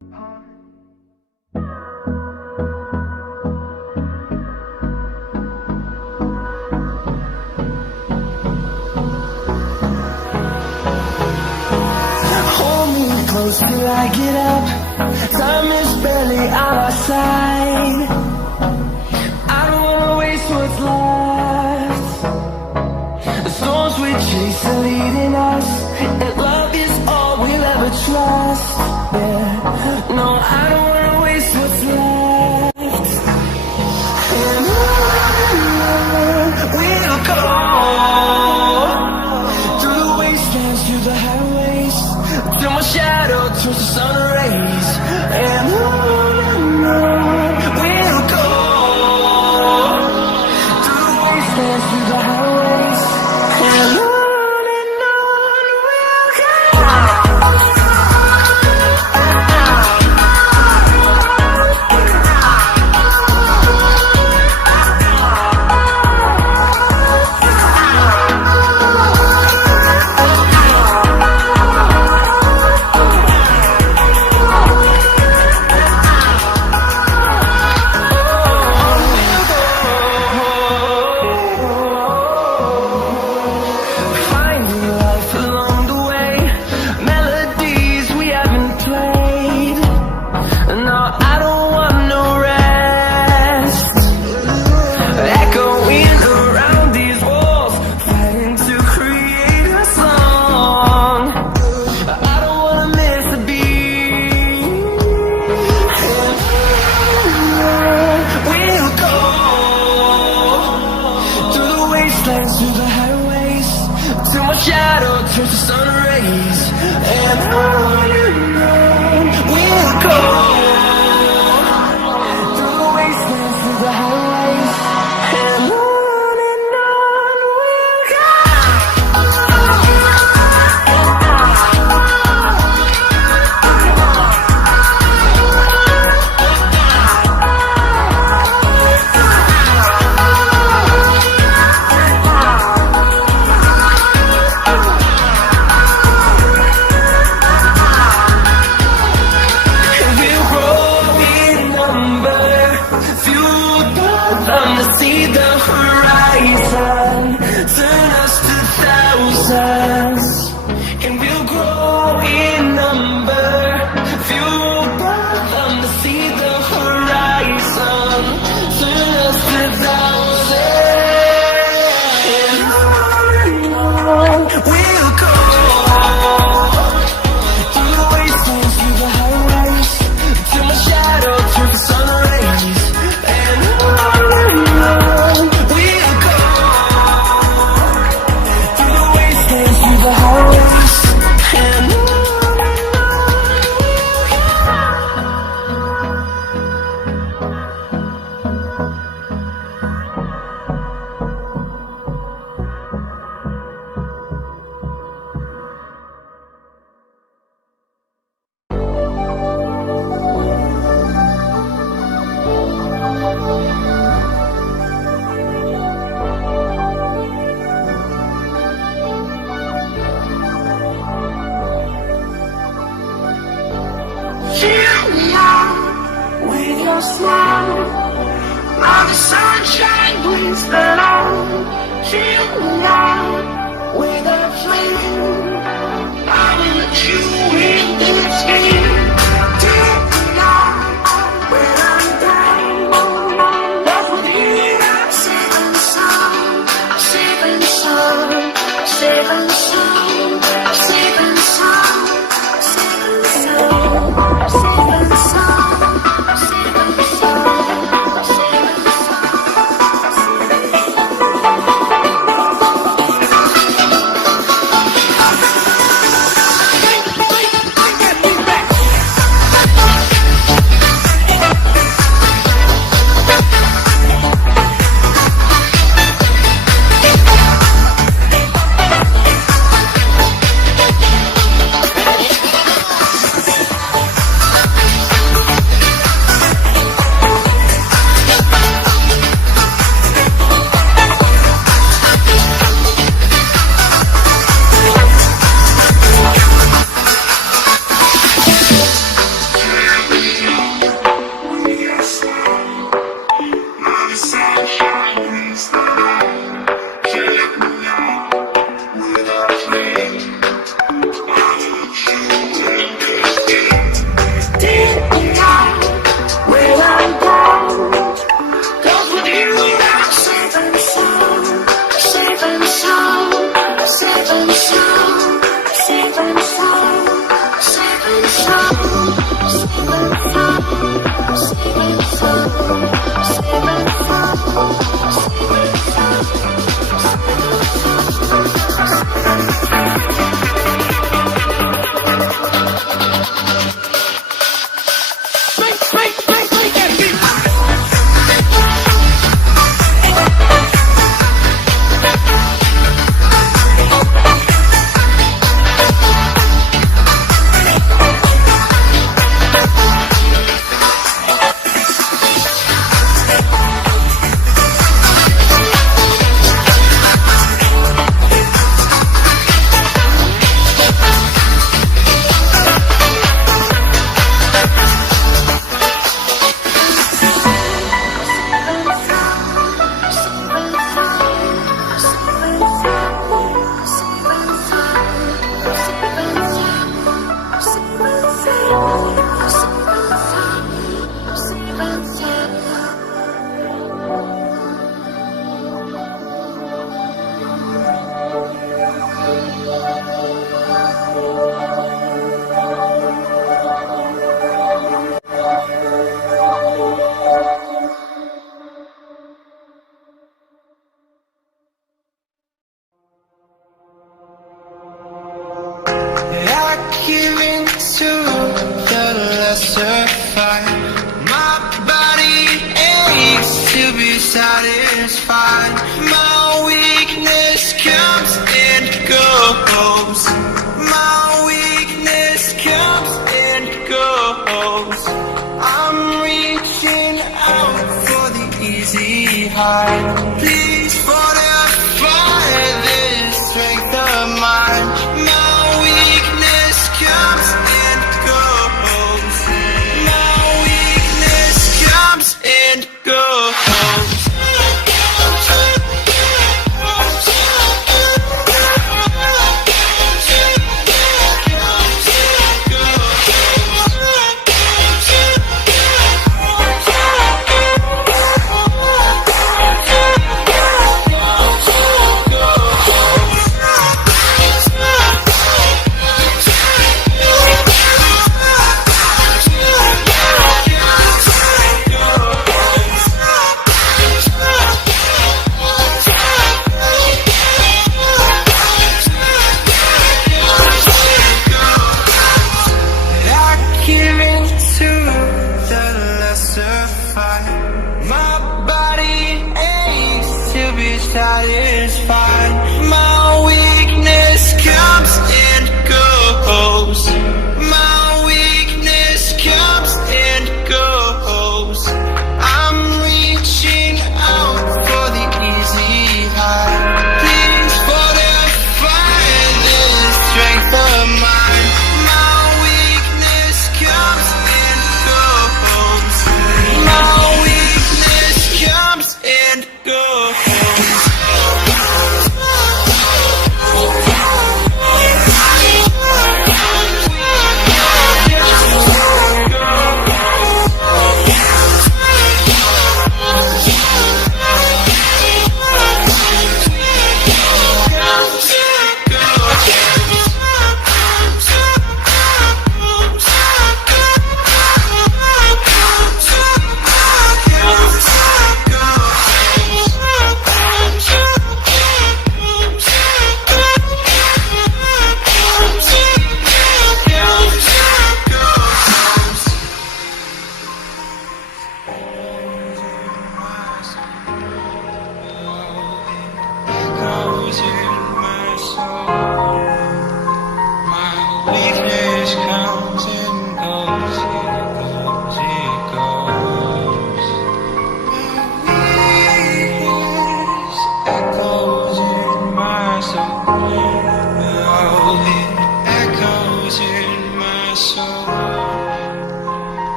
Hold me close till I get up. Time is barely on our side. I don't wanna waste what's left. The storms we chase are leading us, and love is all we'll ever trust. Yeah, no, I don't wanna waste what's left. And on we'll go, through the wastelands, through the highways, till my shadow turns to sun rays. And on we'll go, through the wastelands, through the highways, and on we'll go. Finding life along the way, melodies we haven't played. No, I don't want no rest. Echoing around these walls, fighting to create a song. I don't wanna miss a beat. And we'll go, through the wastelands, through the highways, till my shadow turns to sun rays. And on we'll go, through the wastelands, through the highways, and on we'll go. And we'll grow in number, fueled by them to see the horizon, turn us to thousands. And we'll grow in number, fueled by them to see the horizon, turn us to thousands. And on we'll go, through the wastelands, through the highways, till my shadow turns to sun rays. And on we'll go, through the wastelands, through the highways, and on. Cheer me on with your smile, while the sunshine brings the light. Cheer me on with a flame, I will let you in this game. Take me on when I'm down, love with you, I'm saving some, I'm saving some, I'm saving some, I'm saving some, I'm saving some, I'm saving some, I'm saving some, I'm saving some. satisfied. My body aches to be satisfied. My weakness comes and goes. My weakness comes and goes. I'm reaching out for the easy high. Please fortify this strength of mine. My weakness comes and goes. My weakness comes and goes. My body aches to be satisfied. My weakness comes and goes. My weakness comes and goes. I'm reaching out for the easy high. Please fortify this strength of mine. My weakness comes and goes. My weakness comes and goes.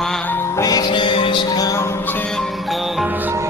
My weakness comes and goes.